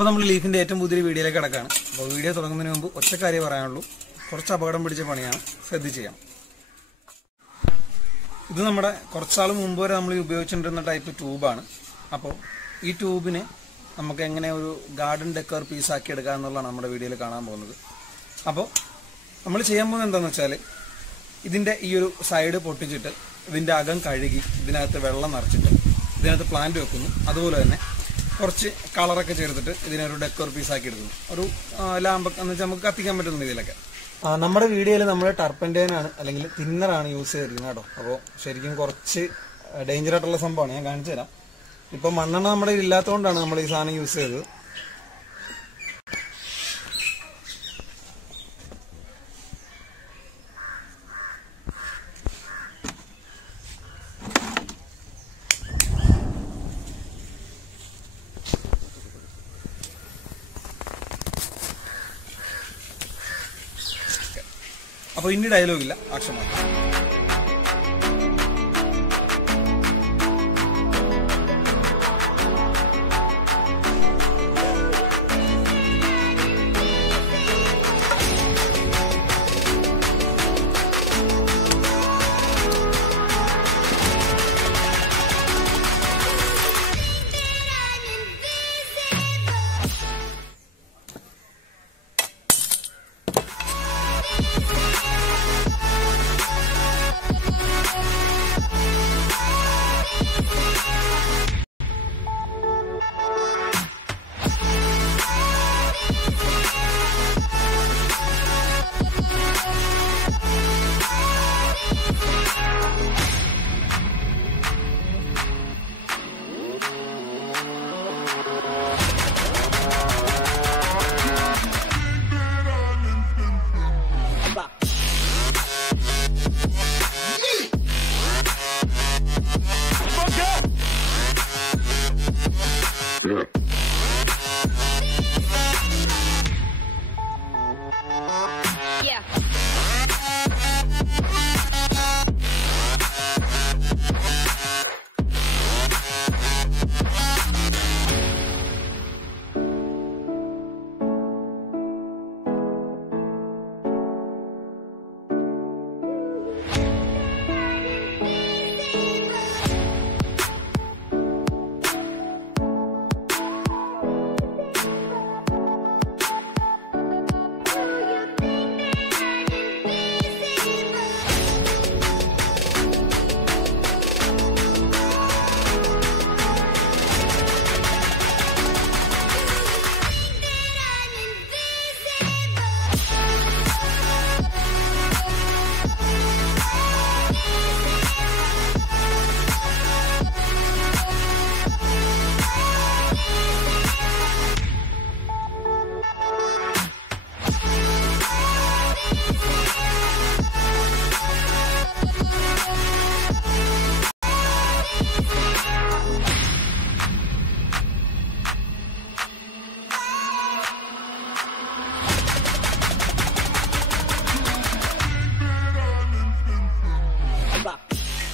അപ്പോൾ നമ്മൾ ലീഫിന്റെ ഏറ്റവും പുതിയ വീഡിയോയിലേക്ക് കിടക്കാണ്. അപ്പോൾ വീഡിയോ തുടങ്ങുന്നതിന് മുമ്പ് ഒറ്റ കാര്യം പറയാനുള്ളൂ, കുറച്ച് അപകടം പിടിച്ച പണിയാണ്, ശ്രദ്ധിച്ച് ചെയ്യാം. ഇത് നമ്മുടെ കുറച്ചാൾ മുമ്പ് വരെ നമ്മൾ ഉപയോഗിച്ചുകൊണ്ടിരുന്ന ടൈപ്പ് ട്യൂബാണ്. അപ്പോൾ ഈ ട്യൂബിനെ നമുക്ക് എങ്ങനെ ഒരു ഗാർഡൻ ഡെക്കർ പീസാക്കി എടുക്കുക എന്നുള്ളതാണ് നമ്മുടെ വീഡിയോയിൽ കാണാൻ പോകുന്നത്. അപ്പോൾ നമ്മൾ ചെയ്യാൻ പോകുന്നത് എന്താണെന്ന് വെച്ചാൽ, ഇതിൻ്റെ ഈ ഒരു സൈഡ് പൊട്ടിച്ചിട്ട് ഇതിൻ്റെ അകം കഴുകി ഇതിനകത്ത് വെള്ളം നിറച്ചിട്ട് ഇതിനകത്ത് പ്ലാന്റ് വെക്കുന്നു. അതുപോലെ തന്നെ കുറച്ച് കളറൊക്കെ ചേർത്തിട്ട് ഇതിനൊരു ഡെക്കർ പീസാക്കി എടുക്കുന്നു. ഒരു ലാമ്പൊക്കെ എന്ന് വെച്ചാൽ നമുക്ക് കത്തിക്കാൻ പറ്റുന്ന രീതിയിലൊക്കെ. നമ്മുടെ വീഡിയോയിൽ നമ്മൾ ടർപ്പന്റൈനാണ് അല്ലെങ്കിൽ തിന്നറാണ് യൂസ് ചെയ്തിരിക്കുന്നത് കേട്ടോ. അപ്പോൾ ശരിക്കും കുറച്ച് ഡേഞ്ചർ ആയിട്ടുള്ള സംഭവമാണ്, ഞാൻ കാണിച്ചു തരാം. ഇപ്പം മണ്ണെണ്ണ നമ്മുടെ ഇല്ലാത്തതുകൊണ്ടാണ് നമ്മൾ ഈ സാധനം യൂസ് ചെയ്തത്. അപ്പോൾ ഇനി ഡയലോഗില്ല, ആക്ഷൻ മാത്രം.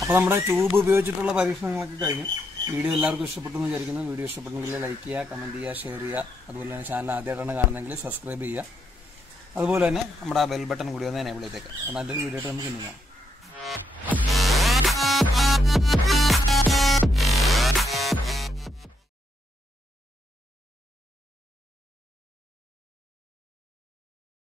അപ്പോൾ നമ്മുടെ ട്യൂബ് ഉപയോഗിച്ചിട്ടുള്ള പരീക്ഷണങ്ങളൊക്കെ കഴിഞ്ഞു. വീഡിയോ എല്ലാവർക്കും ഇഷ്ടപ്പെട്ടു എന്ന് വിചാരിക്കുന്നു. വീഡിയോ ഇഷ്ടപ്പെട്ടെങ്കിൽ ലൈക്ക് ചെയ്യുക, കമന്റ് ചെയ്യുക, ഷെയർ ചെയ്യുക. അതുപോലെ തന്നെ ചാനൽ ആദ്യമായിട്ടാണ് കാണുന്നതെങ്കിൽ സബ്സ്ക്രൈബ് ചെയ്യുക. അതുപോലെ തന്നെ നമ്മുടെ ആ ബെൽ ബട്ടൺ കൂടി ഒന്ന് എനേബിൾ ചെയ്തേക്കാം. നല്ലൊരു വീഡിയോ ആയിട്ട് നമുക്ക് ഇനി കാണാം.